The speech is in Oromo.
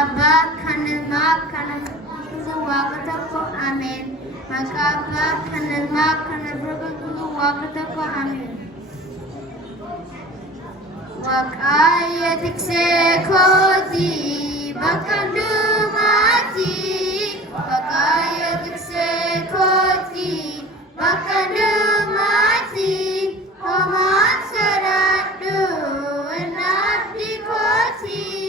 Abbaa kan Ilmaa kan Hafuura Waaqa tokko Ameen. Maqaa Abbaa kan Ilmaa kan Hafuura Waaqa tokko Ameen. Waaqayyo tiksee kootii bakka hundumaatii. Waaqayyo tiksee kootii bakka hundumaatii. Homaan sodaadhu inni abdii kootii.